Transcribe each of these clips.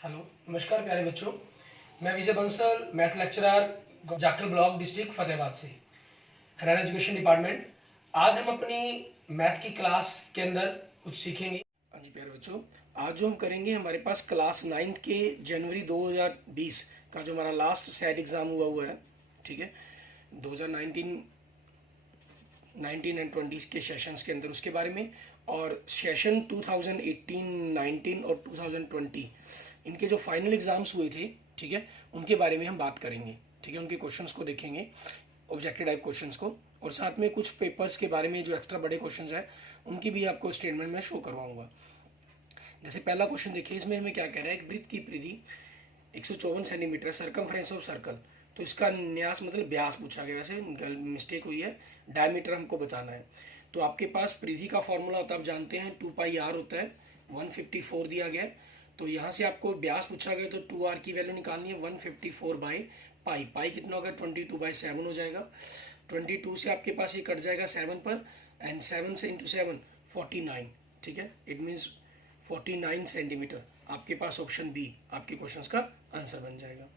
Hello, नमस्कार प्यारे बच्चों। मैं Vijay Bansal, math lecturer, Jakhal block, district Fatehabad से, हरियाणा एजुकेशन डिपार्टमेंट। आज हम अपनी मैथ की क्लास के अंदर कुछ सीखेंगे। हाँ जी प्यारे बच्चों, आज जो हम करेंगे, हमारे पास क्लास 9th के जनवरी 2020 का जो हमारा लास्ट सेट एग्ज़ाम हुआ है, ठीक है, 2019 एंड 20 के सेशंस के अंदर, उसके बारे में, और सेशन 2018, 19 और 2020 इनके जो फाइनल एग्जाम्स हुए थे, ठीक है, उनके बारे में हम बात करेंगे। ठीक है, उनके क्वेश्चंस को देखेंगे, ऑब्जेक्टिव टाइप क्वेश्चंस को, और साथ में कुछ पेपर्स के बारे में जो एक्स्ट्रा बड़े क्वेश्चंस हैं उनकी भी आपको स्टेटमेंट में शो करवाऊंगा। जैसे पहला क्वेश्चन देखिए, इसमें हमें क्या कह रहा है, एक वृत्त की परिधि 154 सेंटीमीटर, सर्कमफ्रेंस ऑफ सर्कल, तो इसका न्यास मतलब व्यास पूछा गया, वैसे मिस्टेक हुई है, डायमीटर हमको बताना है। तो आपके पास परिधि का फॉर्मूला होता है, आप जानते हैं 2πr होता है, 154 दिया गया है। तो यहाँ से आपको व्यास पूछा गया, तो 2r की वैल्यू निकालनी है, 154 बाई पाई, पाई कितना होगा, 22/7 हो जाएगा। 22 से आपके पास ये कट जाएगा 7 पर, एंड 7 से इंटू 7 49, ठीक है, इट मीन्स 49 सेंटीमीटर। आपके पास ऑप्शन बी आपके क्वेश्चन का आंसर बन जाएगा।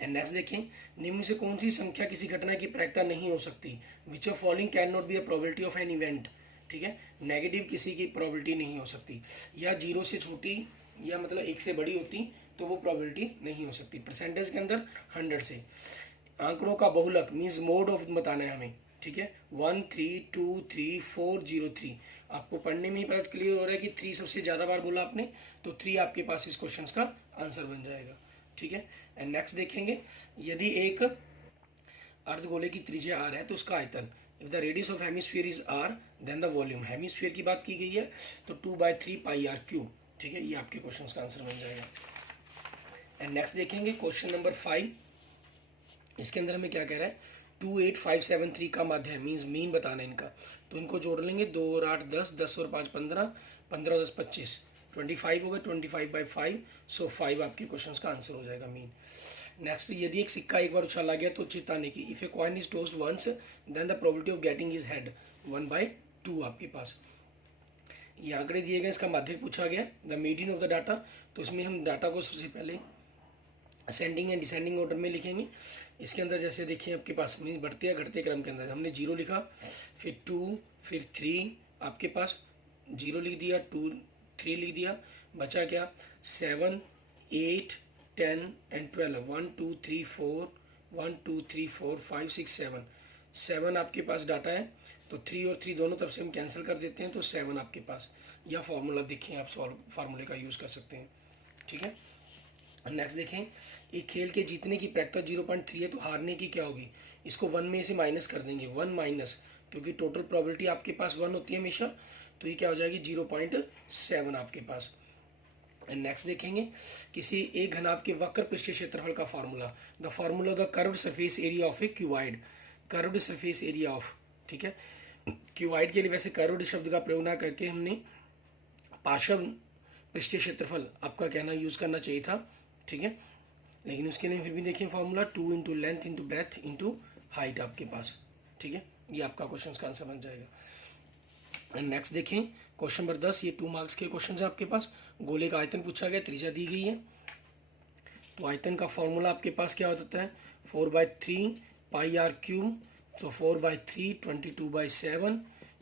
एंड नेक्स्ट देखें, निम्न से कौन सी संख्या किसी घटना की प्रायिकता नहीं हो सकती, विच of following can not be a probability of an event. ठीक है, नेगेटिव किसी की प्रोबेबिलिटी नहीं हो सकती, या 0 से छोटी या मतलब 1 से बड़ी होती तो वो प्रोबेबिलिटी नहीं हो सकती। परसेंटेज के अंदर 100 से। आंकड़ों का बहुलक मीन्स मोड ऑफ बताना है हमें, ठीक है, 1 3 2 3 4 0 3। आपको पढ़ने में ही पता क्लियर हो रहा है कि 3 सबसे ज़्यादा बार बोला आपने, तो 3 आपके पास इस क्वेश्चन का आंसर बन जाएगा। ठीक है, एंड नेक्स्ट देखेंगे, यदि एक अर्धगोले की त्रिज्या r है तो उसका आयतन, if the radius of hemisphere is r then the volume, hemisphere की बात की गई है तो 2/3πr³। ठीक है, ये आपके क्वेश्चन का आंसर बन जाएगा। एंड नेक्स्ट देखेंगे क्वेश्चन नंबर 5। इसके अंदर हमें क्या कह रहा है, 28573 का माध्य है, मीन्स मीन बताना है इनका। तो इनको जोड़ लेंगे, 2 और 8 10, 10 और 5 15, 15 और 10 25, 25 हो गए, 25/5, सो 5 आपके क्वेश्चन का आंसर हो जाएगा मीन। नेक्स्ट, यदि एक सिक्का एक बार उछाला गया तो चेताने की, if a coin is tossed once then the probability of getting is head 1/2 आपके पास। ये आंकड़े दिए गए, इसका माध्यक पूछा गया, the median of the data. तो इसमें हम डाटा को सबसे पहले असेंडिंग एंड डिसेंडिंग ऑर्डर में लिखेंगे। इसके अंदर जैसे देखिए आपके पास मीन बढ़ते या घटते क्रम के अंदर हमने 0 लिखा, फिर 2, फिर 3, आपके पास 0 लिख दिया, 2 3 लिख दिया, बचा क्या, 7 8 10 एंड 12, 1 2 3 4, 1 2 3 4 5 6 7, 7 आपके पास डाटा है। तो 3 और 3 दोनों तरफ से हम कैंसिल कर देते हैं, तो 7 आपके पास। यह फॉर्मूला देखें, आप सॉल्व फार्मूले का यूज़ कर सकते हैं। ठीक है, नेक्स्ट देखें, एक खेल के जीतने की प्रायिकता 0.3 है तो हारने की क्या होगी, इसको 1 में से माइनस कर देंगे, 1 माइनस, क्योंकि टोटल प्रोबेबिलिटी आपके पास 1 होती है हमेशा, तो ये क्या हो जाएगी 0.7 आपके पास। एंड नेक्स्ट देखेंगे, किसी एक घनाभ के वक्र पृष्ठीय क्षेत्रफल का formula, the formula of the curved surface area of A cuboid, curved surface area of, ठीक है, क्यूबाइड के लिए वैसे कर्व्ड शब्द का प्रयोग ना करके हमने पार्श्व पृष्ठीय क्षेत्रफल आपका कहना यूज़ करना चाहिए था। ठीक है, लेकिन उसके लिए फिर भी देखिए formula 2 into length into breadth into height आपके पास। ठीक है, ये आपका क्वेश्चन का आंसर बन जाएगा। एंड नेक्स्ट देखें, क्वेश्चन नंबर 10, ये 2 मार्क्स के क्वेश्चन है आपके पास। गोले का आयतन पूछा गया, त्रिज्या दी गई है, तो आयतन का फॉर्मूला आपके पास क्या होता है, 4/3πr³। तो 4/3 22/7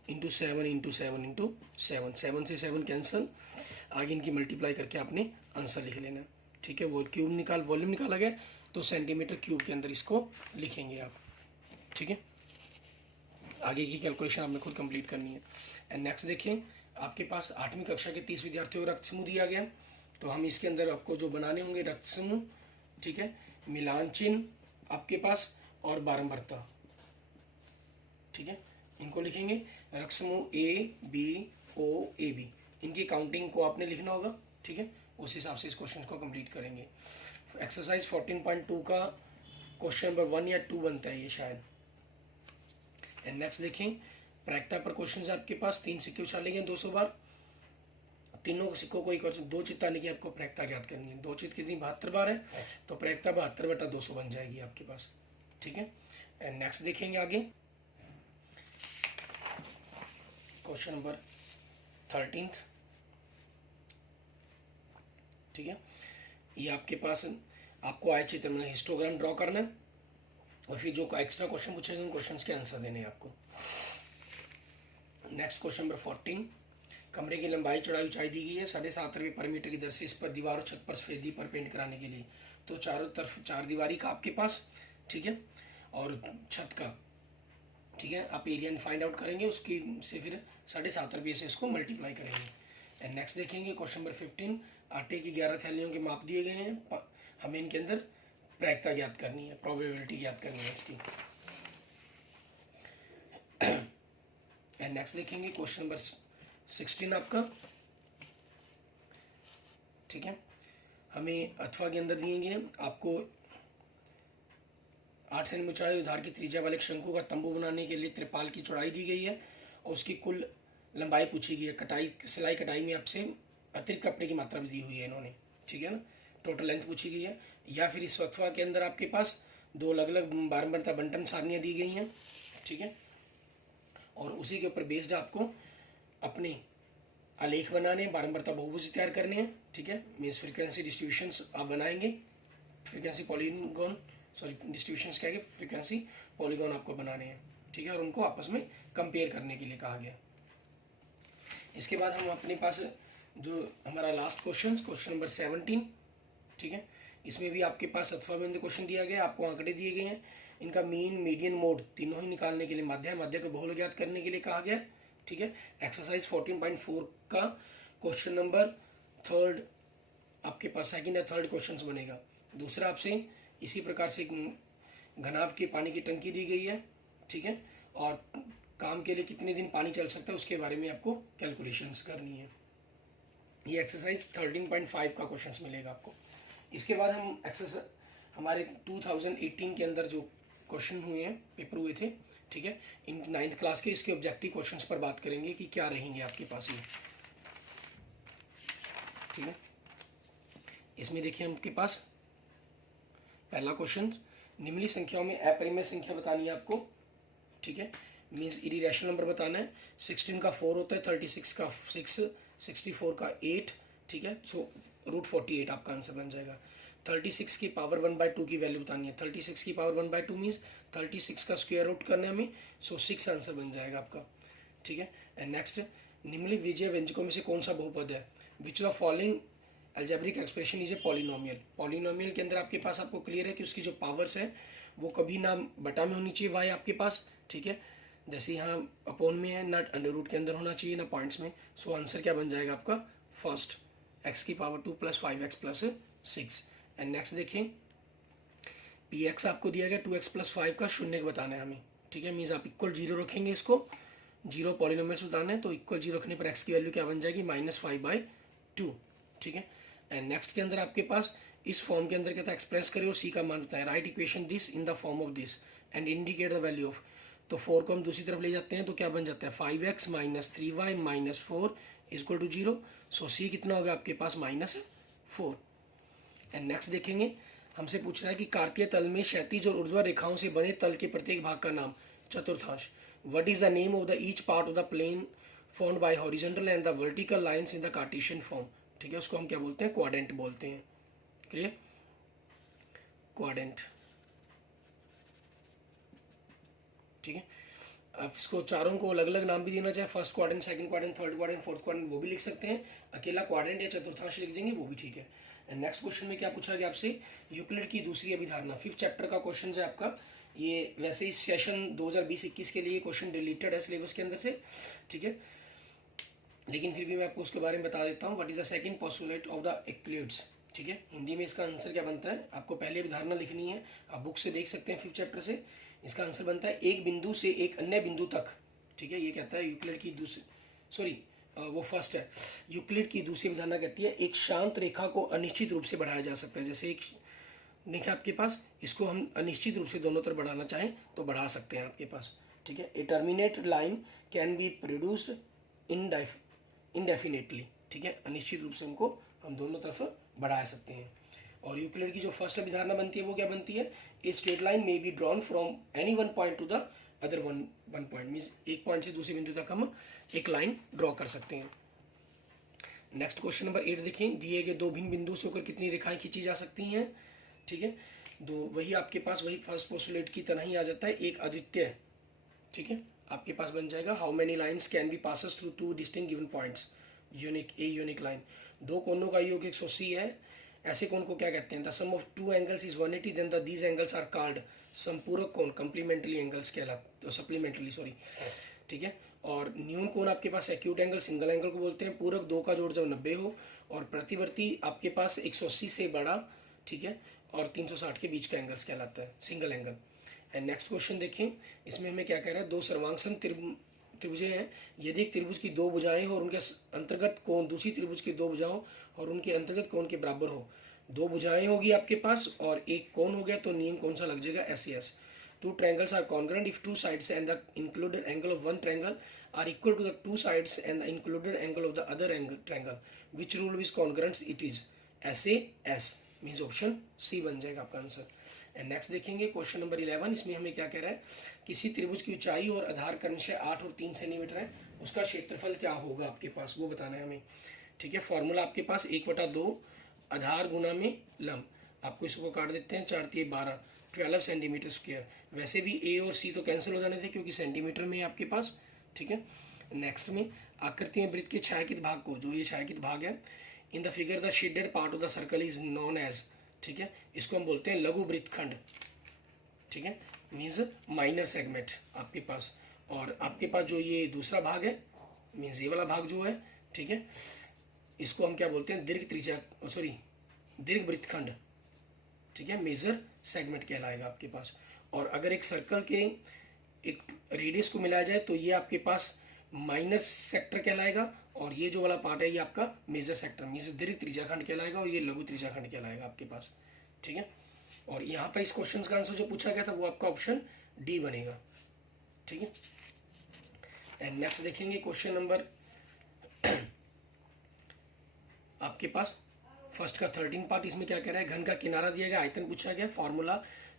इंटू 7 इंटू 7 इंटू 7, 7 से 7 कैंसिल, आगे इनकी मल्टीप्लाई करके आपने आंसर लिख लेना। ठीक है, वो वॉल्यूम निकाला गया, तो सेंटीमीटर क्यूब के अंदर इसको लिखेंगे आप। ठीक है, आगे की कैलकुलेशन आपने खुद कंप्लीट करनी है। एंड नेक्स्ट देखें, आपके पास 8वीं कक्षा के 30 विद्यार्थियों को रक्त समूह दिया गया, तो हम इसके अंदर आपको जो बनाने होंगे रक्त समूह, ठीक है, मिलान चिन्ह आपके पास और बारंबारता। ठीक है, इनको लिखेंगे, रक्त समूह ABOAB, इनकी काउंटिंग को आपने लिखना होगा। ठीक है, उस हिसाब से इस क्वेश्चन को कंप्लीट करेंगे। एक्सरसाइज 14.2 का क्वेश्चन नंबर 1 या 2 बनता है ये शायद। एंड नेक्स्ट देखें, प्रायिकता पर क्वेश्चन है आपके पास, 3 सिक्के उछालेंगे 200 बार, तीनों सिक्कों को एक 2 चित्त आने की आपको प्रायिकता ज्ञात करनी है। 2 चित्त कितनी 72 बार है, तो प्रायिकता 72/200 बन जाएगी आपके पास। ठीक है, एंड नेक्स्ट देखेंगे आगे, क्वेश्चन नंबर 13। ठीक है। ये आपके पास आपको आए चित्र में हिस्टोग्राम ड्रॉ करना है और फिर जो एक्स्ट्रा क्वेश्चन पूछेंगे उन क्वेश्चंस के आंसर देने हैं आपको। नेक्स्ट क्वेश्चन नंबर 14, कमरे की लंबाई चौड़ाई ऊंचाई दी गई है 7.5 रुपये पर मीटर की दर से इस पर दीवार और छत पर सफेदी पर पेंट कराने के लिए। तो चारों तरफ चार दीवारी का आपके पास, ठीक है, और छत का, ठीक है। आप एरिया फाइंड आउट करेंगे, उसकी से फिर 7.5 रुपये से इसको मल्टीप्लाई करेंगे। एंड नेक्स्ट देखेंगे क्वेश्चन नंबर 15, आटे की 11 थैलियों के माप दिए गए हैं, हमें इनके अंदर प्रायिकता ज्ञात करनी है, प्रोबेबिलिटी ज्ञात करनी है इसकी। एंड नेक्स्ट देखेंगे क्वेश्चन नंबर 16 आपका, ठीक है। हमें अथवा के अंदर दिए गए आपको 8 सेंटीमीटर ऊंचाई उधार की त्रिज्या वाले शंकु का तंबू बनाने के लिए त्रिपाल की चौड़ाई दी गई है और उसकी कुल लंबाई पूछी गई है। कटाई सिलाई कटाई में आपसे अतिरिक्त कपड़े की मात्रा भी दी हुई है इन्होंने, ठीक है ना। टोटल लेंथ पूछी गई है। या फिर इस अथवा के अंदर आपके पास दो अलग अलग बारंबारता बंटन सारनियाँ दी गई हैं, ठीक है। और उसी के ऊपर बेस्ड आपको अपने आलेख बनाने, बारंबारता बहुभुज तैयार करने हैं, ठीक है। मीन्स फ्रीक्वेंसी डिस्ट्रीब्यूशंस आप बनाएंगे, फ्रीक्वेंसी पॉलीगॉन, सॉरी डिस्ट्रीब्यूशंस क्या है, फ्रीक्वेंसी पॉलीगॉन आपको बनाने हैं, ठीक है। और उनको आपस में कंपेयर करने के लिए कहा गया। इसके बाद हम अपने पास जो हमारा लास्ट क्वेश्चन नंबर 17, ठीक है। इसमें भी आपके पास अथवा बिंदु क्वेश्चन दिया गया, आपको आंकड़े दिए गए हैं, इनका मीन मीडियन मोड तीनों ही निकालने के लिए माध्य को बहुल ज्ञात करने के लिए कहा गया, ठीक है। एक्सरसाइज 14.4 का क्वेश्चन नंबर 3 आपके पास सेकंड या थर्ड क्वेश्चन बनेगा। दूसरा आपसे इसी प्रकार से घनाभ की पानी की टंकी दी गई है, ठीक है, और काम के लिए कितने दिन पानी चल सकता है उसके बारे में आपको कैलकुलेशंस करनी है। ये एक्सरसाइज 13.5 का क्वेश्चन मिलेगा आपको। इसके बाद हम एक्सरसाइज हमारे 2018 के अंदर जो क्वेश्चन हुए हैं, पेपर हुए थे, ठीक है, इन 9th क्लास के, इसके ऑब्जेक्टिव क्वेश्चंस पर बात करेंगे कि क्या रहेंगे आपके पास ये, ठीक है। इसमें देखिए आपके पास पहला क्वेश्चन, निम्नलिखित संख्याओं में अपरिमेय संख्या बतानी है आपको, ठीक है। मीन्स इरेशनल नंबर बताना है। 16 का 4 होता है, 36 का 6, 64 का 8, ठीक है। सो √48 आपका आंसर बन जाएगा। 36 की पावर 1/2 की वैल्यू बतानी है। 36 की पावर 1/2 मीन्स 36 का स्क्वायर रूट करना है हमें, सो 6 आंसर बन जाएगा आपका, ठीक है। एंड नेक्स्ट, निम्नलिखित विजय व्यंजकों में से कौन सा बहुपद है? विच of following algebraic expression is a polynomial. Polynomial के अंदर आपके पास आपको क्लियर है कि उसकी जो पावर्स है वो कभी ना बटा में होनी चाहिए वाई आपके पास, ठीक है। जैसे यहाँ अपोन में है, ना अंडर रूट के अंदर होना चाहिए, ना पॉइंट्स में। सो आंसर क्या बन जाएगा आपका? फर्स्ट, x की पावर 2 + 5x + 6। एंड नेक्स्ट देखें, px आपको दिया गया 2x + 5 का शून्य बताना है हमें, ठीक है। मीन्स आप इक्वल 0 रखेंगे, इसको 0 पॉलिनोमियल्स बताना है, तो इक्वल 0 रखने पर x की वैल्यू क्या बन जाएगी? -5/2, ठीक है। एंड नेक्स्ट के अंदर आपके पास इस फॉर्म के अंदर क्या था? एक्सप्रेस करें और c का मान बताएं। Right equation this in the form of this and indicate the value of. तो 4 को हम दूसरी तरफ ले जाते हैं तो क्या बन जाता है? 5x - 3y - 4 = 0। सो c कितना होगा आपके पास? -4। एंड नेक्स्ट देखेंगे, हमसे पूछ रहा है कि कार्तीय तल में क्षैतिज और ऊर्ध्वाधर रेखाओं से बने तल के प्रत्येक भाग का नाम। चतुर्थांश। What is the name of the each part of the plane formed by horizontal and the vertical lines in the Cartesian form, ठीक है। उसको हम क्या बोलते हैं? क्वाड्रेंट बोलते हैं, क्लियर? क्वाड्रेंट, ठीक है। आप इसको चारों को अलग अलग नाम भी देना चाहे, first quadrant, second quadrant, third quadrant, fourth quadrant, वो भी लिख सकते हैं। अकेला क्वाड्रेंट या चतुर्थांश लिख देंगे वो भी ठीक है। एंड नेक्स्ट क्वेश्चन में क्या पूछा गया आपसे? यूक्लिड की दूसरी अभिधारणा, 5th चैप्टर का क्वेश्चन है आपका। ये वैसे इस सेशन 2020-21 के लिए क्वेश्चन डिलीटेड है सिलेबस के अंदर से, ठीक है, लेकिन फिर भी मैं आपको उसके बारे में बता देता हूँ। What is the second postulate of the Euclid's, ठीक है। हिंदी में इसका आंसर क्या बनता है? आपको पहले अभिधारणा लिखनी है, आप बुक से देख सकते हैं 5th चैप्टर से। इसका आंसर बनता है एक बिंदु से एक अन्य बिंदु तक, ठीक है। ये कहता है यूक्लिड की दूसरी, सॉरी वो फर्स्ट है। यूक्लिड की दूसरी अभिधारणा कहती है एक शांत रेखा को अनिश्चित रूप से बढ़ाया जा सकता है। जैसे एक रेखा आपके पास, इसको हम अनिश्चित रूप से दोनों तरफ बढ़ाना चाहें तो बढ़ा सकते हैं आपके पास, ठीक है। A terminate line can be produced indefinitely, ठीक है। अनिश्चित रूप से उनको हम दोनों तरफ बढ़ा सकते हैं। और यूक्लिड की जो फर्स्ट अभिधारणा बनती है वो क्या बनती है? A straight line may be drawn from any one point two the other one point, means एक पॉइंट से दूसरे बिंदु तक हम एक लाइन ड्रॉ कर सकते हैं। नेक्स्ट क्वेश्चन नंबर 8 देखें, दिए गए दो भिन्न बिंदु से होकर कितनी रेखाएं खींची जा सकती हैं, ठीक है। दो, वही आपके पास वही फर्स्ट पोस्टुलेट की तरह ही आ जाता है, एक अद्वितीय, ठीक है। आपके पास बन जाएगा how many lines can be passes through two distinct given points, unique a unique line. दो कोनों का योग 180 है, ऐसे कोण को क्या कहते हैं, the sum of two angles is 180, then the these angles are called संपूरक कोण, कंप्लीमेंट्री एंगल्स कहलाते, सप्लीमेंट्री सॉरी, ठीक है। और न्यून कोण आपके पास एक्यूट एंगल, सिंगल एंगल को बोलते हैं। पूरक दो का जोड़ जब 90 हो, और प्रतिवर्ती आपके पास 180 से बड़ा, ठीक है, और 360 के बीच का एंगल्स कहलाता है, single angle. And next question देखें, इसमें हमें क्या कह रहा है, दो सर्वांगसम त्रिभुजें हैं, यदि एक त्रिभुज की दो भुजाएं हो और उनके अंतर्गत कोण दूसरी त्रिभुज की दो भुजाओं और उनके अंतर्गत कोण के बराबर हो, दो भुजाएं होगी आपके पास और एक कोण हो गया, तो नियम कौन सा लग जाएगा, S. Two triangles are congruent if two sides and the included angle of one triangle are equal to the two sides and the included angle of the other triangle. Which rule is congruence? It is SAS means option C बन जाएगा आपका answer. And next देखेंगे question number 11, इसमें हमें क्या कह रहा है, किसी त्रिभुज की ऊंचाई और आधार क्रमशः 8 और 3 सेंटीमीटर है, उसका क्षेत्रफल क्या होगा आपके पास, वो बताना है हमें, ठीक है। फॉर्मूला आपके पास 1/2 आधार गुना में लंब, आपको इसको काट देते हैं, 4 × 12 12 सेंटीमीटर स्क्वायर। वैसे भी ए और सी तो कैंसिल हो जाने थे क्योंकि सेंटीमीटर में है आपके पास, ठीक है। नेक्स्ट में आकृति में वृत्त के छायांकित भाग को, जो ये छायांकित भाग है, in the figure the shaded part of the circle is known as, ठीक है, इसको हम बोलते हैं लघु वृत्तखंड, ठीक है, मीन्स माइनर सेगमेंट आपके पास। और आपके पास जो ये दूसरा भाग है, मीन्स ये वाला भाग जो है, ठीक है, इसको हम क्या बोलते हैं, दीर्घ त्रिज्या, सॉरी दीर्घ वृत्तखंड, ठीक है, मेजर सेगमेंट कहलाएगा आपके पास। और अगर एक सर्कल के एक रेडियस को मिलाया जाए तो ये आपके पास माइनर सेक्टर कहलाएगा, और ये जो वाला पार्ट है ये आपका मेजर सेक्टर मीन्स दीर्घ त्रिज्याखंड कहलाएगा, और ये लघु त्रिज्याखंड कहलाएगा आपके पास, ठीक है। और यहाँ पर इस क्वेश्चन का आंसर जो पूछा गया था वो आपका ऑप्शन डी बनेगा, ठीक है। एंड नेक्स्ट देखेंगे क्वेश्चन नंबर आपके पास फर्स्ट का 13 पार्ट, इसमें क्या कह रहा है, घन का किनारा दिया गया, आयतन पूछा गया, फॉर्मूला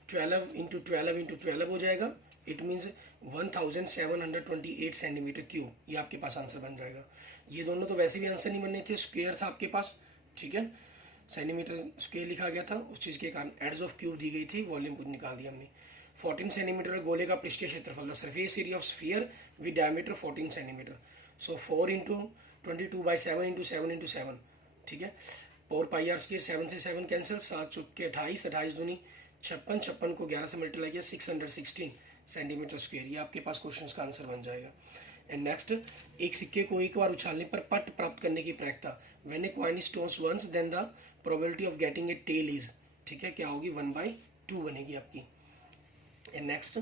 12 × 12 × 12 हो जाएगा, इट मीन्स 1728 सेंटीमीटर क्यूब, ये आपके पास आंसर बन जाएगा। ये दोनों तो वैसे भी आंसर नहीं बनने थे, स्क्वायर था आपके पास, ठीक है, सेंटीमीटर स्क्वायर लिखा गया था, उस चीज़ के कारण एड्स ऑफ क्यूब दी गई थी, वॉल्यूम निकाल दिया हमने। 14 सेंटीमीटर गोले का पृष्ठीय क्षेत्रफल, the surface area of sphere with diameter 14 centimetre, सो 4 × 22/7 × 7 × 7, ठीक है। 4 πr स्क्वायर, 7 से 7 कैंसिल, 7 चौके 28, 28 दूनी 56, 56 को 11 से मल्टीप्लाई किया, 616 सेंटीमीटर स्क्वायर, ये आपके पास क्वेश्चन का आंसर बन जाएगा। एंड नेक्स्ट, एक सिक्के को एक बार उछालने पर पट प्राप्त करने की प्रायिकता, when a coin is tossed once then the probability of getting a tail is, ठीक है, क्या होगी, 1/2 बनेगी आपकी। एंड नेक्स्ट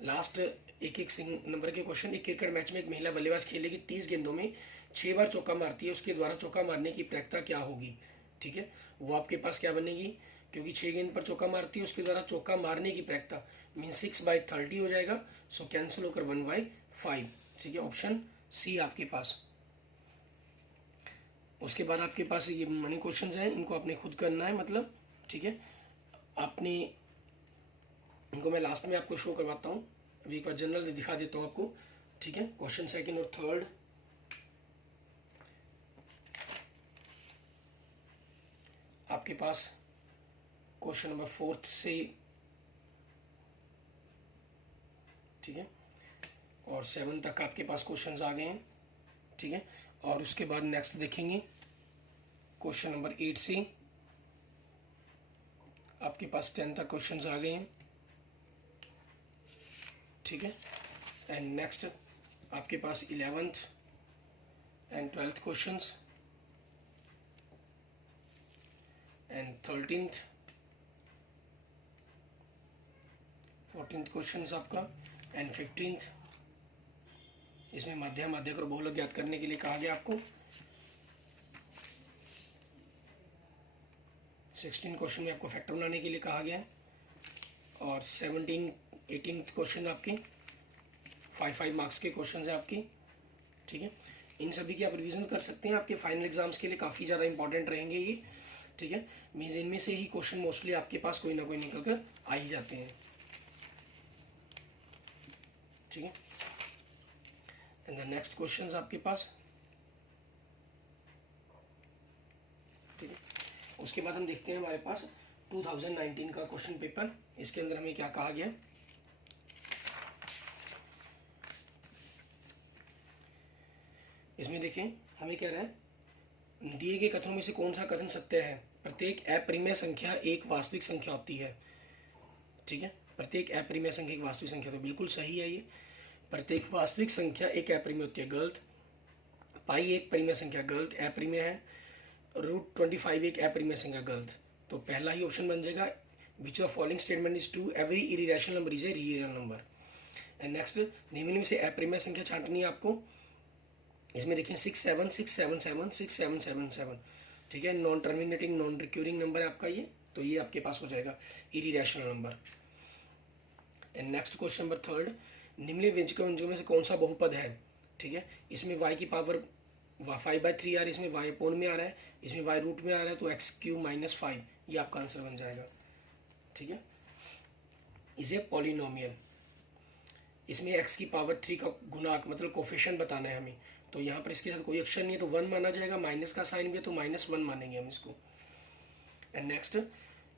लास्ट एक नंबर के क्वेश्चन, एक क्रिकेट मैच में एक महिला बल्लेबाज खेलेगी, 30 गेंदों में 6 बार चौका मारती है, उसके द्वारा चौका मारने की प्रायिकता क्या होगी, ठीक है, वो आपके पास क्या बनेगी, क्योंकि 6 गेंद पर चौका मारती है, उसके द्वारा चौका मारने की प्रायिकता मीन 6/30 हो जाएगा, सो कैंसिल होकर 1/5, ठीक है, ऑप्शन सी आपके पास। उसके बाद आपके पास ये मनी क्वेश्चंस हैं, इनको आपने खुद करना है, मतलब, ठीक है, आपने इनको मैं लास्ट में आपको शो करवाता हूँ, अभी एक बार जनरल दिखा देता हूँ आपको, ठीक है। क्वेश्चन सेकंड और थर्ड आपके पास क्वेश्चन नंबर 4 से, ठीक है, और 7 तक आपके पास क्वेश्चंस आ गए हैं, ठीक है। और उसके बाद नेक्स्ट देखेंगे क्वेश्चन नंबर 8 से आपके पास 10 तक क्वेश्चंस आ गए हैं, ठीक है। एंड नेक्स्ट आपके पास 11th and 12th questions and 13th 14th questions आपका एंड 15th, इसमें मध्य माध्यक और बहुलक ज्ञात करने के लिए कहा गया आपको। 16 क्वेश्चन में आपको फैक्टर बनाने के लिए कहा गया है, और 18th क्वेश्चन आपके 5 मार्क्स के क्वेश्चन हैं आपकी, ठीक है। इन सभी की आप रिवीजन कर सकते हैं, आपके फाइनल एग्जाम्स के लिए काफ़ी ज़्यादा इंपॉर्टेंट रहेंगे ये, ठीक है, मीन्स इनमें से ही क्वेश्चन मोस्टली आपके पास कोई ना कोई निकल कर आ ही जाते हैं, ठीक है। एंड द नेक्स्ट क्वेश्चंस आपके पास उसके बाद हम देखते हैं हमारे पास 2019 का क्वेश्चन पेपर, इसके अंदर हमें क्या कहा गया। इसमें देखें हमें कह रहा है दिए गए कथनों में से कौन सा कथन सत्य है। प्रत्येक अपरिमेय संख्या एक वास्तविक संख्या होती है। ठीक है, प्रत्येक अपरिमेय संख्या एक वास्तविक संख्या, तो बिल्कुल सही है ये। प्रत्येक वास्तविक संख्या एक अपरिमेय होती है, गलत। पाई एक परिमेय संख्या, गलत, अपरिमेय है। √25 एक अपरिमेय संख्या, गलत। तो पहला ही ऑप्शन बन जाएगा विच of following statement is true, every irrational number is a real number. And next, निम्न में से अपरिमेय संख्या छांटनी है आपको। इसमें देखें 67677 ठीक है, non terminating non recurring number है आपका ये, तो ये आपके पास हो जाएगा irrational number. And next question number 3, निम्नलिखित व्यंजकों में से कौन सा बहुपद है। ठीक है, इसमें y की पावर 5/3 आ रही है, इसमें y अपोन में आ रहा है, इसमें y रूट में आ रहा है, तो x³ - 5 ये आपका आंसर बन जाएगा। ठीक है, इसे पॉलिनोमियल, इसमें x की पावर 3 का गुणांक मतलब कोफिशिएंट बताना है हमें, तो यहाँ पर इसके साथ कोई अक्षर नहीं है तो 1 माना जाएगा, माइनस का साइन भी है तो -1 मानेंगे हम इसको। एंड नेक्स्ट,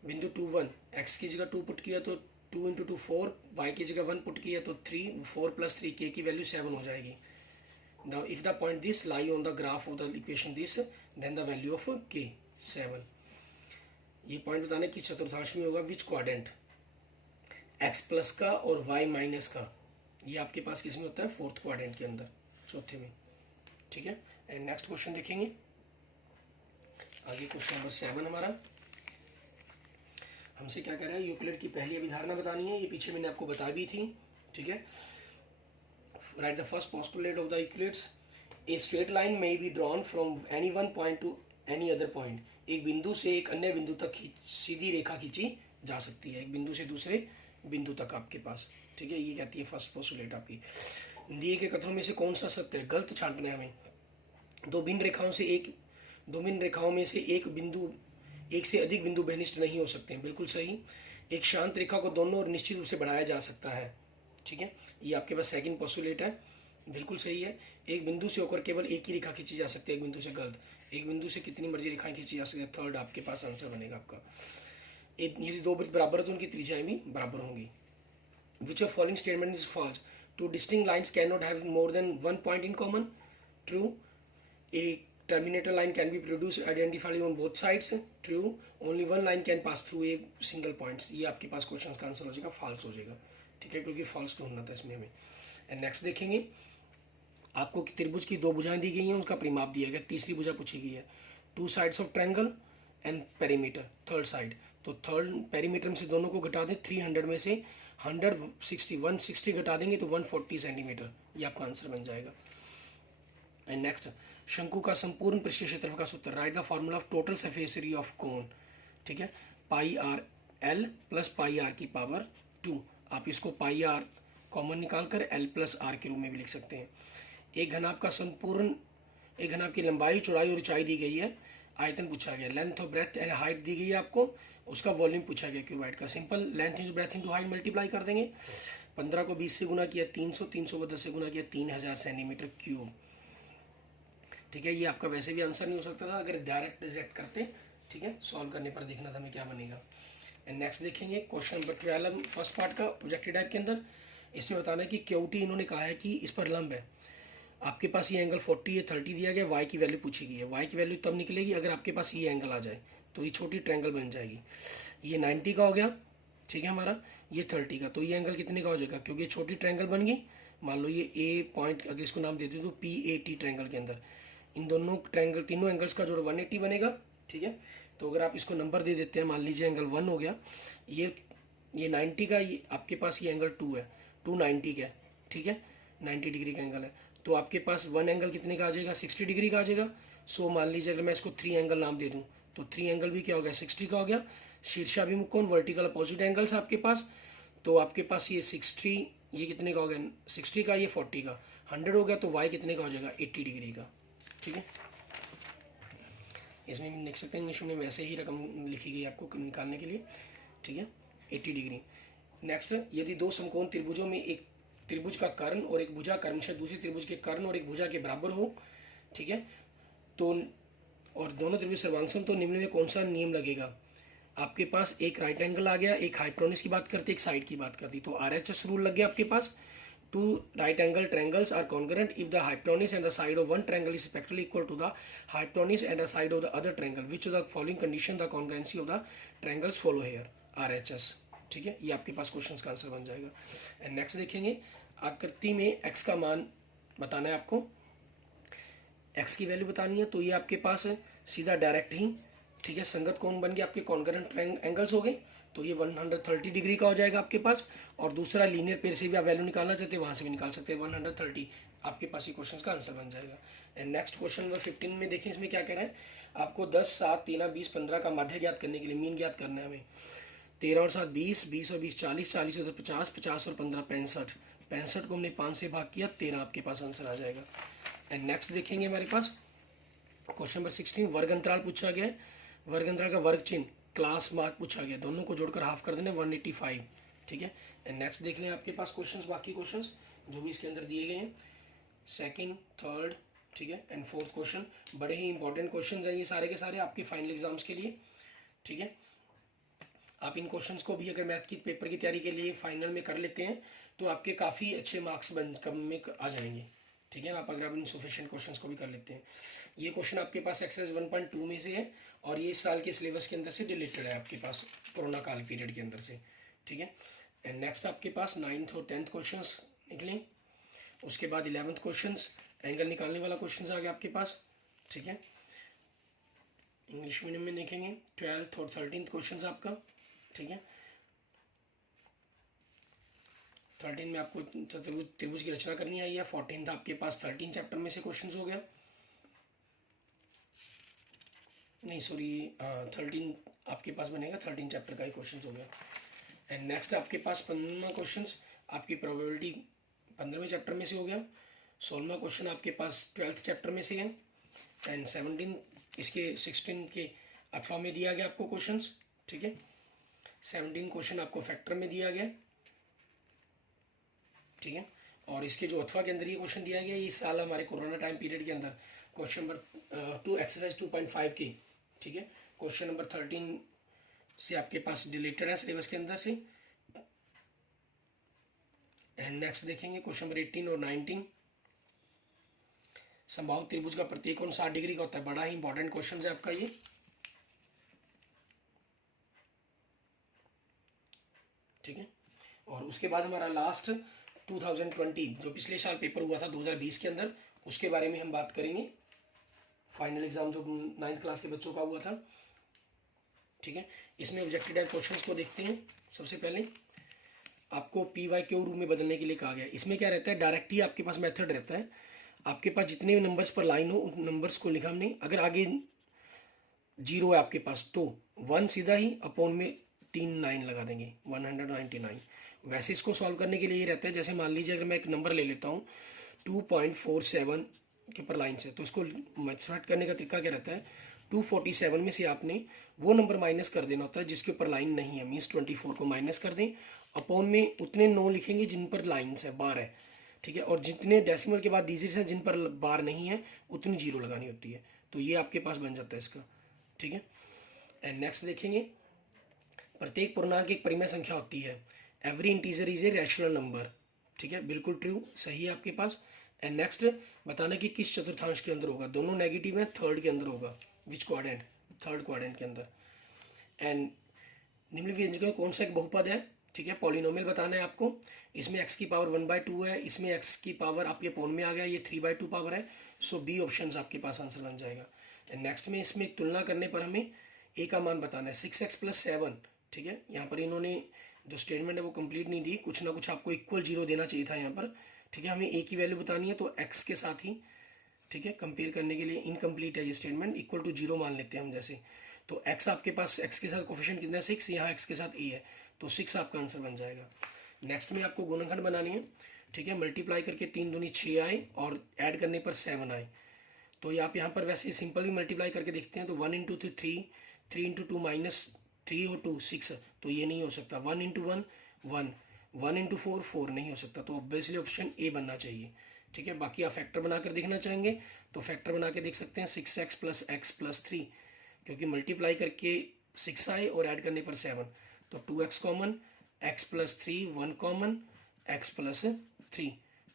बिंदु 2 1, x की जगह 2 पुट किया तो 2 × 2 4, y की जगह 1 पुट किया तो 3, 4 + 3 k की वैल्यू 7 हो जाएगी। Now if the point this lie on the graph of the equation this, then the value of k 7। ये पॉइंट बताने की चतुर्थांश में होगा विच क्वाड्रेंट, x प्लस का और y माइनस का, ये आपके पास किस में होता है, फोर्थ क्वाड्रेंट के अंदर, चौथे में। ठीक है, एंड नेक्स्ट क्वेश्चन देखेंगे आगे। क्वेश्चन नंबर 7 हमारा हमसे क्या कह रहा है, यूक्लिड की पहली अभिधारणा बतानी है, ये पीछे मैंने आपको बता भी थी। ठीक है, write the first postulate of the Euclides, a straight line may be drawn from any one point to any other point। एक बिंदु से एक अन्य बिंदु तक सीधी रेखा खींची जा सकती है, एक बिंदु से दूसरे बिंदु तक आपके पास। ठीक है, ये कहती है फर्स्ट पोस्टुलेट आपकी। दिए गए कथनों में से कौन सा सत्य है, गलत छांटना है हमें। दो भिन्न रेखाओं में से एक बिंदु, एक से अधिक बिंदु बेनिष्ठ नहीं हो सकते हैं, बिल्कुल सही। एक शांत रेखा को दोनों ओर निश्चित रूप से बढ़ाया जा सकता है। ठीक है, ये आपके पास सेकंड पोस्टुलेट है, बिल्कुल सही है। एक बिंदु से होकर केवल एक ही रेखा खींची जा सकती है, एक बिंदु से, गलत। एक बिंदु से कितनी मर्जी रेखाएं खींची जा सकती है, थर्ड आपके पास आंसर बनेगा आपका। यदि दो वृत्त बराबर है तो उनकी त्रिज्याएं भी बराबर होंगी। Which of following statement is false, two distinct lines can not have more than 1 point in common, true. A terminator line can be produced identified on both sides, true। only one line can pass through a single point, ये आपके पास question का answer हो जाएगा, false हो जाएगा। ठीक है, क्योंकि फॉल्स ढूंढना था इसमें हमें। एंड नेक्स्ट देखेंगे, आपको त्रिभुज की दो भुजाएं दी गई हैं, उसका परिमाप दिया गया, तीसरी भुजा पूछी गई है। 2 sides of triangle and perimeter, third side, तो थर्ड पेरीमीटर में से दोनों को घटा दें, 300 में से 160 घटा देंगे तो 140 सेंटीमीटर, ये आपका आंसर बन जाएगा। एंड नेक्स्ट, शंकु का संपूर्ण पृष्ठीय क्षेत्रफल का सूत्र, right the formula of total surface area of cone. ठीक है, πr(l) + πr की पावर 2, आप इसको πr कॉमन निकाल कर l + r के रूप में भी लिख सकते हैं। एक घनाभ की लंबाई, चौड़ाई और ऊंचाई दी गई है, आयतन पूछा गया, लेंथ और ब्रेथ एंड हाइट दी गई है आपको, उसका वॉल्यूम पूछा गया क्यूबाइड का। Simple, length into breadth into height multiply कर देंगे, 15 को 20 से गुना किया 300, 300 को 10 से गुना किया 3000 सेंटीमीटर क्यूब। ठीक है, ये आपका वैसे भी आंसर नहीं हो सकता था अगर डायरेक्ट रिजेक्ट करते। ठीक है, सॉल्व करने पर देखना था हमें क्या बनेगा। एंड नेक्स्ट देखेंगे क्वेश्चन नंबर 12 फर्स्ट पार्ट का ऑब्जेक्टिव टाइप के अंदर। इसमें बताना है कि क्यूटी इन्होंने कहा है कि इस पर लंब है, आपके पास ये एंगल 40 है, 30 दिया गया, वाई की वैल्यू पूछी गई है। वाई की वैल्यू तब निकलेगी अगर आपके पास ये एंगल आ जाए, तो ये छोटी ट्रायंगल बन जाएगी। ये 90 का हो गया, ठीक है हमारा, ये 30 का, तो ये एंगल कितने का हो जाएगा, क्योंकि ये छोटी ट्रायंगल बन गई। मान लो ये ए पॉइंट, अगर इसको नाम देते तो PAT ट्रायंगल के अंदर इन दोनों ट्रायंगल, तीनों एंगल्स का जोड़ 180 बनेगा। ठीक है, तो अगर आप इसको नंबर दे देते हैं, मान लीजिए एंगल 1 हो गया, ये 90 का, ये आपके पास ये एंगल 2 है, 290 का, ठीक है, 90 डिग्री का एंगल है, तो आपके पास 1 एंगल कितने का आ जाएगा, 60 डिग्री का आ जाएगा। सो मान लीजिए अगर मैं इसको 3 एंगल नाम दे दूं, तो 3 एंगल भी क्या हो गया, 60 का हो गया। शीर्षाभिमुख कोण, वर्टिकल अपोजिट एंगल्स आपके पास, तो आपके पास ये 60, ये कितने का हो गया 60 का, ये 40 का, 100 हो गया, तो वाई कितने का हो जाएगा 80 डिग्री का। ठीक है, इसमें भी लिख सकते हैं, इंग्लिश में वैसे ही रकम लिखी गई आपको निकालने के लिए। ठीक है, 80 डिग्री। नेक्स्ट, यदि दो समकोण त्रिभुजों में एक त्रिभुज का कर्ण और एक भुजा क्रमशः दूसरे त्रिभुज के कर्ण और एक भुजा के बराबर हो, ठीक है, तो और दोनों त्रिभुज सर्वांग तो निम्न में कौन सा नियम लगेगा? आपके पास एक राइट एंगल आ गया, एक हाइपोटेन्यूज की बात करते, एक साइड की बात करती, तो RHS रूल लग गया आपके पास। Two right angle triangles are congruent if the hypotenuse and the side of one triangle is spectrally equal to the hypotenuse and the side of the other triangle. Which of the following condition the congruency of the triangles follow here? RHS। ठीक है, ये आपके पास question का answer बन जाएगा। And next देखेंगे, आकृति में x का मान बताना है आपको, x की वैल्यू बतानी है, तो ये आपके पास है सीधा डायरेक्ट ही, ठीक है, संगत कोण बन गया, आपके कॉन्करेंट एंगल्स हो गए, तो ये 130 डिग्री का हो जाएगा आपके पास। और दूसरा लीनियर पेयर से भी आप वैल्यू निकालना चाहते हैं, वहाँ से भी निकाल सकते हैं, 130 आपके पास ये क्वेश्चन का आंसर बन जाएगा। एंड नेक्स्ट क्वेश्चन नंबर 15 में देखें, इसमें क्या कह रहा है, आपको 10, 7, 13, 20, 15 का माध्य ज्ञात करने के लिए मीन ज्ञात करना है हमें। 13 और 7 20, 20 और 20 40, 40 और 50, 50 और 15 65, 65 को हमने 5 से भाग किया, 13 आपके पास आंसर आ जाएगा। एंड नेक्स्ट देखेंगे हमारे पास क्वेश्चन नंबर 16, वर्ग अंतराल पूछा गया है, वर्ग अंतराल का वर्ग चिन्ह क्लास मार्क पूछा गया, दोनों को जोड़कर हाफ कर देना 185, ठीक है। एंड नेक्स्ट देख लें आपके पास क्वेश्चंस, बाकी क्वेश्चंस जो भी इसके अंदर दिए गए हैं, सेकंड, थर्ड, ठीक है, एंड फोर्थ क्वेश्चन, बड़े ही इंपॉर्टेंट क्वेश्चंस हैं ये सारे के सारे आपके फाइनल एग्जाम्स के लिए, ठीक है। आप इन क्वेश्चंस को भी अगर मैथ की पेपर की तैयारी के लिए फाइनल में कर लेते हैं तो आपके काफ़ी अच्छे मार्क्स कम में आ जाएंगे, ठीक है। आप अगर इनसफिशिएंट क्वेश्चंस को भी कर लेते हैं। ये क्वेश्चन आपके पास एक्सरसाइज 1.2 में से है और ये इस साल के सिलेबस के अंदर से डिलीटेड है आपके पास, कोरोना काल पीरियड के अंदर से, ठीक है। एंड नेक्स्ट आपके पास 9th और 10th क्वेश्चंस निकलें, उसके बाद 11th क्वेश्चंस, एंगल निकालने वाला क्वेश्चंस आ गया आपके पास, ठीक है। इंग्लिश मीडियम में देखेंगे 12th और 13th क्वेश्चंस आपका, ठीक है। 13 में आपको त्रिभुज की रचना करनी आई है, 14th आपके पास 13 चैप्टर में से क्वेश्चंस हो गया, नहीं सॉरी 13 आपके पास बनेगा, 13 चैप्टर का ही क्वेश्चन हो गया। एंड नेक्स्ट आपके पास 15वां क्वेश्चन आपकी प्रोबेबिलिटी 15वें चैप्टर में से हो गया, 16वां क्वेश्चन आपके पास 12th चैप्टर में से है, एंड 17 इसके 16 के अथवा में दिया गया आपको क्वेश्चन, ठीक है। 17 क्वेश्चन आपको फैक्टर में दिया गया, ठीक है। और इसके जो अथवा के अंदर ये क्वेश्चन दिया गया इस साल हमारे कोरोना टाइम पीरियड के अंदर, क्वेश्चन नंबर 2 एक्सरसाइज 2.5 की, ठीक है, क्वेश्चन नंबर 13 से आपके पास रिलेटेड है सिलेबस के अंदर से। एंड नेक्स्ट देखेंगे क्वेश्चन नंबर 18 और 19, समबाहु त्रिभुज का प्रत्येक कोण 60 डिग्री का होता है, बड़ा ही इंपॉर्टेंट क्वेश्चन है आपका ये, ठीक है। और उसके बाद हमारा लास्ट 2020 जो पिछले साल पेपर हुआ था 2020 के अंदर, उसके बारे में हम बात करेंगे, फाइनल एग्जाम जो 9th क्लास के बच्चों का हुआ था, ठीक है। इसमें ऑब्जेक्टिव टाइप क्वेश्चंस को देखते हैं। सबसे पहले आपको PYQ रूप में बदलने के लिए कहा गया, इसमें क्या रहता है, डायरेक्ट ही आपके पास मेथड रहता है, आपके पास जितने भी नंबर्स पर लाइन हो उन नंबर्स को लिखा हमने, अगर आगे 0 है आपके पास तो 1 सीधा ही अपॉन में 3 9 लगा देंगे 199। वैसे इसको सॉल्व करने के लिए ये रहता है, जैसे मान लीजिए अगर मैं एक नंबर ले लेता हूँ 2.47 के पर लाइन से, तो इसको सॉल्व करने का तरीका क्या रहता है, 247 में से आपने वो नंबर माइनस कर देना होता है जिसके ऊपर लाइन नहीं है, मीन्स 24 को माइनस कर दें, अपॉन में उतने 9 लिखेंगे जिन पर लाइन्स है, बार है, ठीक है, और जितने डेसिमल के बाद डिजिट्स हैं जिन पर बार नहीं है उतनी 0 लगानी होती है, तो ये आपके पास बन जाता है इसका, ठीक है। एंड नेक्स्ट देखेंगे, प्रत्येक पूर्णांक एक परिमेय संख्या होती है, every integer is a rational number, ठीक है, बिल्कुल ट्रू, सही है आपके पास। एंड नेक्स्ट बताना कि किस चतुर्थांश के अंदर होगा, दोनों नेगेटिव है, थर्ड के अंदर होगा, विच क्वाड्रेंट, थर्ड क्वाड्रेंट के अंदर। एंड निम्नलिखित व्यंजकों कौन सा एक बहुपद है, ठीक है, पॉलिनोमियल बताना है आपको, इसमें x की पावर 1/2 है, इसमें x की पावर आपके पौन में आ गया, ये 3/2 पावर है, सो बी ऑप्शन आपके पास आंसर बन जाएगा। एंड नेक्स्ट में इसमें तुलना करने पर हमें a का मान बताना है, 6x + 7, ठीक है, यहाँ पर इन्होंने जो स्टेटमेंट है वो कंप्लीट नहीं दी, कुछ ना कुछ आपको इक्वल 0 देना चाहिए था यहाँ पर, ठीक है, हमें a की वैल्यू बतानी है तो x के साथ ही, ठीक है, कंपेयर करने के लिए इनकम्प्लीट है ये स्टेटमेंट, इक्वल टू 0 मान लेते हैं हम जैसे, तो x आपके पास x के साथ कोफिशिएंट कितना है 6, यहाँ x के साथ a है, तो 6 आपका आंसर बन जाएगा। नेक्स्ट में आपको गुणनखंड बनानी है, ठीक है, मल्टीप्लाई करके 3 दूनी 6 आए और ऐड करने पर 7 आए, तो ये आप यहाँ पर वैसे सिंपल भी मल्टीप्लाई करके देखते हैं तो 1 × 2 3, 3 × 2 -3 और 2 6, तो ये नहीं हो सकता, 1 × 1 1, 1 × 4 4 नहीं हो सकता, तो ऑब्वियसली ऑप्शन ए बनना चाहिए, ठीक है। बाकी आप फैक्टर बनाकर देखना चाहेंगे तो फैक्टर बना के देख सकते हैं 6x प्लस एक्स प्लस 3, क्योंकि मल्टीप्लाई करके 6 आए और ऐड करने पर 7, तो 2x common, x plus 3 1 common, x plus 3,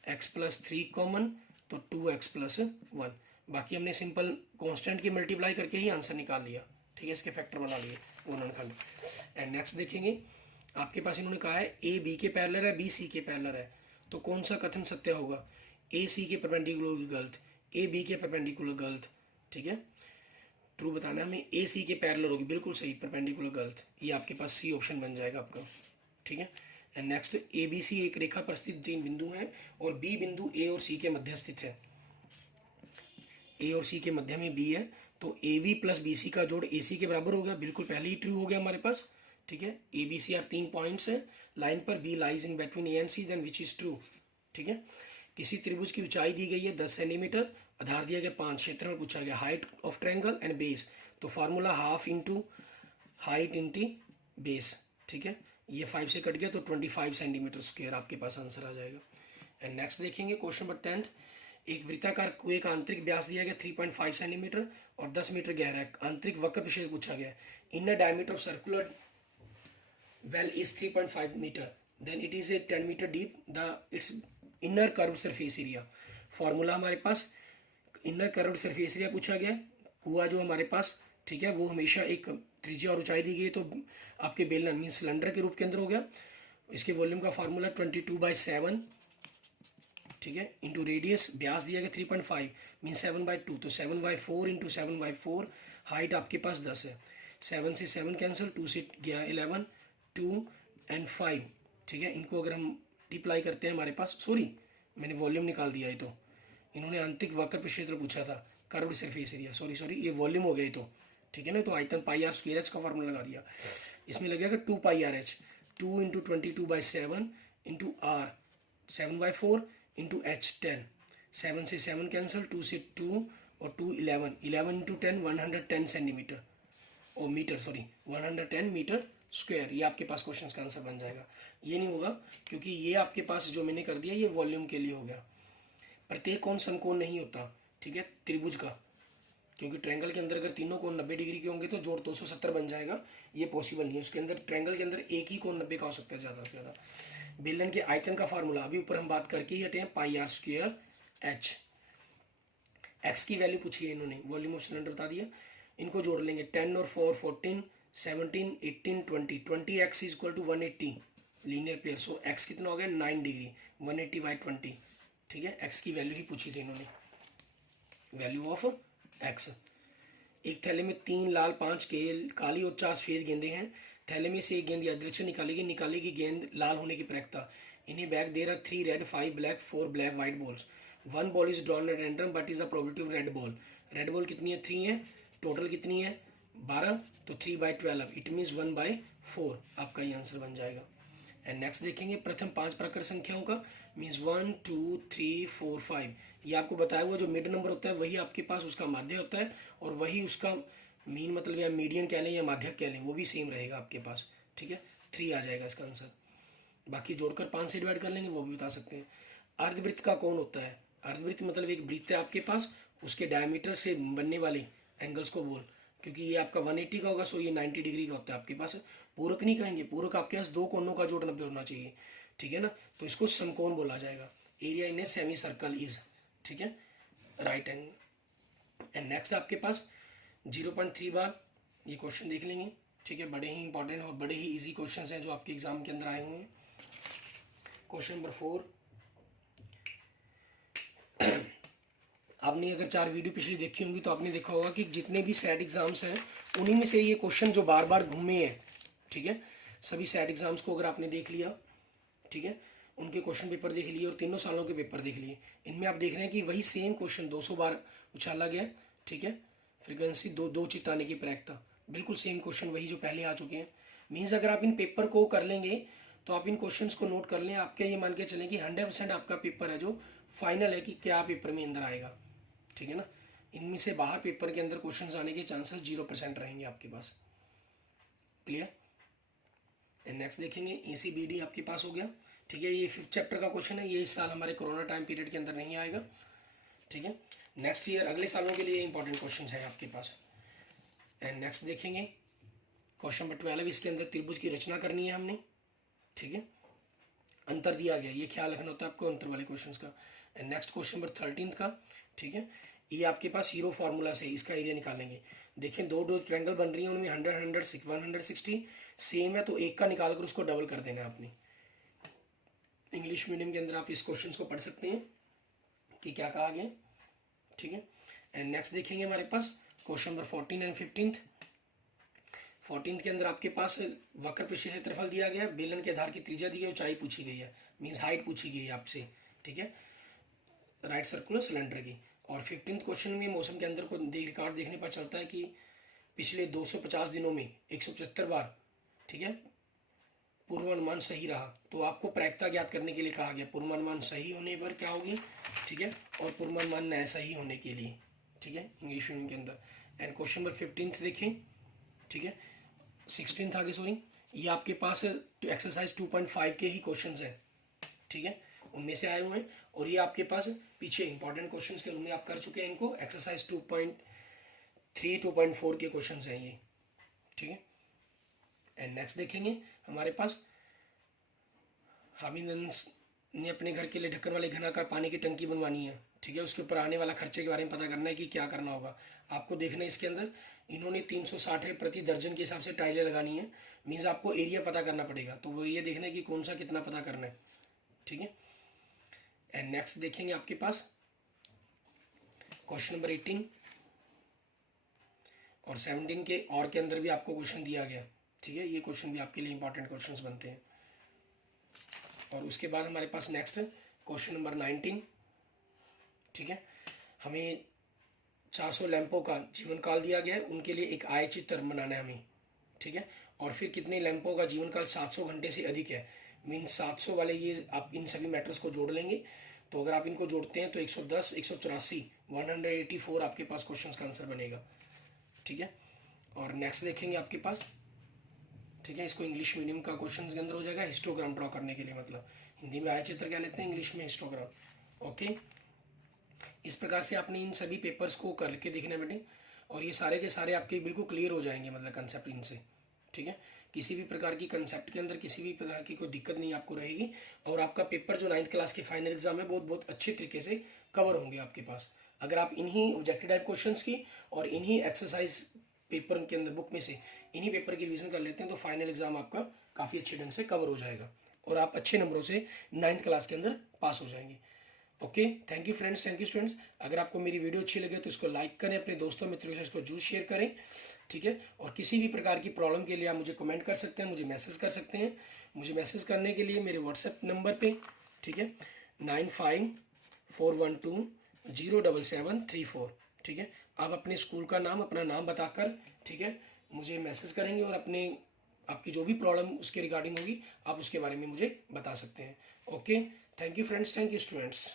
x plus 3 common, तो 2x प्लस 1। बाकी हमने सिंपल कांस्टेंट की मल्टीप्लाई करके ही आंसर निकाल लिया, ठीक है। इसके फैक्टर बना लिए गुणनखंड। एंड नेक्स्ट देखेंगे, आपके पास इन्होंने कहा है ए बी के पैरेलल है, बी सी के पैरेलल है, तो कौन सा कथन सत्य होगा? ए सी के परपेंडिकुलर गलत, ए बी के परपेंडिकुलर गलत, ठीक है। ट्रू बताना है हमें, ए सी के पैरेलल होगी, बिल्कुल सही, परपेंडिकुलर गलत, ये आपके पास सी ऑप्शन बन जाएगा आपका, ठीक है। And next, A B C एक रेखा पर स्थित 3 बिंदु हैं और बी बिंदु ए और सी के मध्य स्थित है। ए और सी के मध्य में बी है, तो A B plus B C का जोड़ ए सी के बराबर हो गया, बिल्कुल पहले ही ट्रू हो गया हमारे पास, ठीक है। A B C are 3 points है लाइन पर, B lies in between A and C, then which is true, ठीक है। किसी त्रिभुज की ऊंचाई दी गई है 10 सेंटीमीटर, आधार दिया गया 5, क्षेत्रफल पूछा गया, height of triangle and base, तो formula half into height into base, ठीक है। ये 5 से कट गया तो 25 सेंटीमीटर स्क्वायर आपके पास आंसर आ जाएगा। एंड नेक्स्ट देखेंगे क्वेश्चन नंबर 10, एक वृत्ताकार कुएं का आंतरिक व्यास दिया गया 3.5 सेंटीमीटर और 10 मीटर गहरा है, आंतरिक वक्र विशेष पूछा गया, inner diameter of circular well is 3.5 meter, then it is a 10 meter deep, the its inner curved surface area। Formula हमारे पास इनर कर्व्ड सरफेस एरिया पूछा गया, कुआ जो हमारे पास, ठीक है, वो हमेशा एक त्रिज्या और ऊंचाई दी गई है, तो आपके बेलन मीन सिलेंडर के रूप के अंदर हो गया। इसके वॉल्यूम का फार्मूला 22/7, ठीक है, इंटू रेडियस, व्यास दिया गया 3.5 मीन 7/2, तो 7/4 इंटू 7/4, हाइट आपके पास 10 है, 7 से 7 कैंसिल, 2 से गया 11, 2 एंड 5, ठीक है। इनको अगर हम मल्टीप्लाई करते हैं हमारे पास, सॉरी मैंने वॉल्यूम निकाल दिया है, तो इन्होंने आंतरिक वक्र क्षेत्र पूछा था, कर्व्ड सरफेस एरिया, सॉरी ये वॉल्यूम हो गया, तो ठीक है ना, तो आयतन पाई आर स्क्वायर एच का फार्मूला लगा दिया, इसमें लगेगा 2 pi r h, 2 into 22/7 into r 7/4 into h 10, 7 से 7 कैंसिल, 2 से 2 और 2 11, 11 इंटू 10 110 सेंटीमीटर और मीटर, सॉरी 110 मीटर स्क्वायर, ये आपके पास क्वेश्चन का आंसर बन जाएगा। ये नहीं होगा क्योंकि ये आपके पास जो मैंने कर दिया ये वॉल्यूम के लिए हो गया। प्रत्येक कोण समकोण नहीं होता, ठीक है, त्रिभुज का, क्योंकि ट्रायंगल के अंदर अगर तीनों कोण 90 डिग्री के होंगे तो जोड़ 270 बन जाएगा, ये पॉसिबल नहीं है। उसके अंदर ट्रायंगल के अंदर एक ही कोण 90 का हो सकता है ज़्यादा से ज़्यादा। बेलन के आयतन का फार्मूला अभी ऊपर हम बात करके ही हटे हैं, पाई आर स्क्वायर एच। एक्स की वैल्यू पूछी है इन्होंने, वॉल्यूम ऑफ सिलेंडर बता दिया, इनको जोड़ लेंगे 10 और 4 14 17 18 20, 20x is equal to 180 linear pair, so x कितना हो गया 9 डिग्री, 180/20, ठीक है। x की वैल्यू ही पूछी थी इन्होंने, वैल्यू ऑफ x। एक थैले में 3 लाल 5 काली और 4 सफेद गेंदें हैं, थैले में से एक गेंद यादृच्छिक निकाली गई गेंद लाल होने की प्रायिकता, इन्हें bag there are 3 red 5 black 4 black white balls, 1 ball is drawn at random but is the probability of red ball, red ball कितनी है 3 है, टोटल कितनी है 12, तो 3/12, इट मीन्स 1/4 आपका ये आंसर बन जाएगा। एंड नेक्स्ट देखेंगे, प्रथम 5 प्रकार संख्याओं का मीन्स 1 2 3 4 5, ये आपको बताया हुआ जो मिड नंबर होता है वही आपके पास उसका माध्य होता है, और वही उसका मीन मतलब या मीडियन कह लें या माध्यक कह लें, वो भी सेम रहेगा आपके पास, ठीक है, 3 आ जाएगा इसका आंसर। बाकी जोड़कर 5 से डिवाइड कर लेंगे वो भी बता सकते हैं। अर्धवृत्त का कौन होता है? अर्धवृत्त मतलब एक वृत्त है आपके पास, उसके डायमीटर से बनने वाले एंगल्स को बोल, क्योंकि ये आपका 180 का होगा, सो ये 90 डिग्री का होता है आपके पास। पूरक नहीं कहेंगे, पूरक आपके पास 2 कोनों का जोड़ 90 होना चाहिए, ठीक है ना, तो इसको समकोण बोला जाएगा। Area in a semi circle is, ठीक है, राइट एंगल। एंड नेक्स्ट आपके पास 0.3 बार ये क्वेश्चन देख लेंगे, ठीक है, बड़े ही इंपॉर्टेंट और बड़े ही इजी क्वेश्चन हैं जो आपके एग्जाम के अंदर आए हुए हैं। क्वेश्चन नंबर 4, आपने अगर 4 वीडियो पिछली देखी होंगी तो आपने देखा होगा कि जितने भी सेट एग्जाम्स हैं उन्हीं में से ये क्वेश्चन जो बार बार घूमे हैं, ठीक है, सभी सेट एग्जाम्स को अगर आपने देख लिया, ठीक है, उनके क्वेश्चन पेपर देख लिए और तीनों सालों के पेपर देख लिए, इनमें आप देख रहे हैं कि वही सेम क्वेश्चन 200 बार उछाला गया, ठीक है। फ्रीक्वेंसी दो चिताने की प्रायिकता, बिल्कुल सेम क्वेश्चन वही जो पहले आ चुके हैं। मीन्स अगर आप इन पेपर को कर लेंगे तो आप इन क्वेश्चंस को नोट कर लें, आपके ये मान के चलें कि 100% आपका पेपर है जो फाइनल है कि क्या पेपर में अंदर आएगा, ठीक है ना। इनमें से बाहर पेपर के अंदर क्वेश्चंस आने के चांसेस 0% रहेंगे आपके पास, क्लियर। नेक्स्ट देखेंगे ACBD आपके पास हो गया, ठीक है, ये 5th चैप्टर का क्वेश्चन है, ये इस साल हमारे कोरोना टाइम पीरियड के अंदर नहीं आएगा। ठीक है, नेक्स्ट ईयर अगले सालों के लिए इंपॉर्टेंट क्वेश्चन है आपके पास। एंड नेक्स्ट देखेंगे क्वेश्चन नंबर 12, इसके अंदर त्रिभुज की रचना करनी है हमने। ठीक है, अंतर दिया गया, ये ख्याल रखना होता है आपको अंतर वाले क्वेश्चंस का। एंड नेक्स्ट क्वेश्चन नंबर 13 का, ठीक है, ये आपके पास हीरो फार्मूला से इसका एरिया निकालेंगे। देखिए दो ट्रायंगल बन रही है, उनमें 100 100 160 सेम है, तो एक का निकाल कर उसको डबल कर देना है आपने। इंग्लिश मीडियम के अंदर आप इस क्वेश्चन को पढ़ सकते हैं कि क्या कहा गया। ठीक है, एंड नेक्स्ट देखेंगे हमारे पास क्वेश्चन नंबर 14 एंड 15। 14 के अंदर आपके पास वक्र पृष्ठीय क्षेत्रफल दिया गया, बेलन के आधार की त्रिज्या दी है, ऊंचाई पूछी गई है, मीन्स हाइट पूछी गई है आपसे। ठीक है, राइट सर्कुलर सिलेंडर की। और 15th क्वेश्चन में मौसम के अंदर को रिकॉर्ड देखने पर चलता है कि पिछले 250 दिनों में 175 बार, ठीक है, पूर्वानुमान सही रहा। तो आपको प्रायिकता ज्ञात करने के लिए कहा गया, पूर्वानुमान सही होने पर क्या होगी, ठीक है, और पूर्वानुमान न सही होने के लिए। ठीक है, इंग्लिश मीडियम के अंदर। एंड क्वेश्चन नंबर 15 देखें, ठीक है, 16 आगे सॉरी, ये आपके पास एक्सरसाइज 2.5 के ही क्वेश्चन हैं। ठीक है, उनमें से आए हुए हैं, और ये आपके पास पीछे इंपॉर्टेंट क्वेश्चंस के रूप में आप कर चुके हैं इनको। एक्सरसाइज 2.3 2.4 के क्वेश्चंस हैं ये। ठीक है, एंड नेक्स्ट देखेंगे हमारे पास हामिद ने अपने घर के लिए ढक्कन वाले घनाकार पानी की टंकी बनवानी है। ठीक है, उसके ऊपर आने वाला खर्चे के बारे में पता करना है कि क्या करना होगा आपको। देखना है इसके अंदर इन्होंने 360 प्रति दर्जन के हिसाब से टाइलें लगानी है, मीन्स आपको एरिया पता करना पड़ेगा। तो वो ये देखना है कि कौन सा कितना पता करना है। ठीक है, एंड नेक्स्ट देखेंगे आपके पास क्वेश्चन नंबर 18 और 17 के और के अंदर भी आपको क्वेश्चन दिया गया। ठीक है, ये क्वेश्चन भी आपके लिए इंपॉर्टेंट क्वेश्चंस बनते हैं। और उसके बाद हमारे पास नेक्स्ट क्वेश्चन नंबर 19। ठीक है, हमें 400 लैंपों का जीवन काल दिया गया है, उनके लिए एक आय चित्र बनाना है हमें। ठीक है, और फिर कितने लैंपों का जीवन काल 700 घंटे से अधिक है, मीन्स 700 वाले ये आप इन सभी मैटर्स को जोड़ लेंगे। तो अगर आप इनको जोड़ते हैं तो 110 184 184 आपके पास क्वेश्चंस का आंसर बनेगा। ठीक है, और नेक्स्ट देखेंगे आपके पास, ठीक है, इसको इंग्लिश मीडियम का क्वेश्चन के अंदर हो जाएगा, हिस्टोग्राम ड्रॉ करने के लिए, मतलब हिंदी में आय चित्र क्या लेते हैं, इंग्लिश में हिस्टोग्राम। ओके, इस प्रकार से आपने इन सभी पेपर्स को करके देखना बेटे, और ये सारे के सारे आपके बिल्कुल क्लियर हो जाएंगे, मतलब कंसेप्ट इनसे। ठीक है, किसी भी प्रकार की कंसेप्ट के अंदर किसी भी प्रकार की कोई दिक्कत नहीं आपको रहेगी, और आपका पेपर जो 9th क्लास के फाइनल एग्जाम है बहुत अच्छे तरीके से कवर होंगे आपके पास। अगर आप इन्हीं ऑब्जेक्टिव टाइप क्वेश्चंस की और इन्हीं एक्सरसाइज पेपर के अंदर बुक में से इन्हीं पेपर की रिवीजन कर लेते हैं तो फाइनल एग्जाम आपका काफ़ी अच्छे ढंग से कवर हो जाएगा, और आप अच्छे नंबरों से 9th क्लास के अंदर पास हो जाएंगे। Okay, thank you friends, thank you students. अगर आपको मेरी वीडियो अच्छी लगे तो इसको लाइक करें, अपने दोस्तों मित्रों से इसको जरूर शेयर करें। ठीक है, और किसी भी प्रकार की प्रॉब्लम के लिए आप मुझे कमेंट कर सकते हैं, मुझे मैसेज कर सकते हैं। मुझे मैसेज करने के लिए मेरे व्हाट्सएप नंबर पे, ठीक है, 9541207734। ठीक है, आप अपने स्कूल का नाम, अपना नाम बताकर, ठीक है, मुझे मैसेज करेंगे, और अपने आपकी जो भी प्रॉब्लम उसके रिगार्डिंग होगी आप उसके बारे में मुझे बता सकते हैं। Okay, thank you friends, thank you students.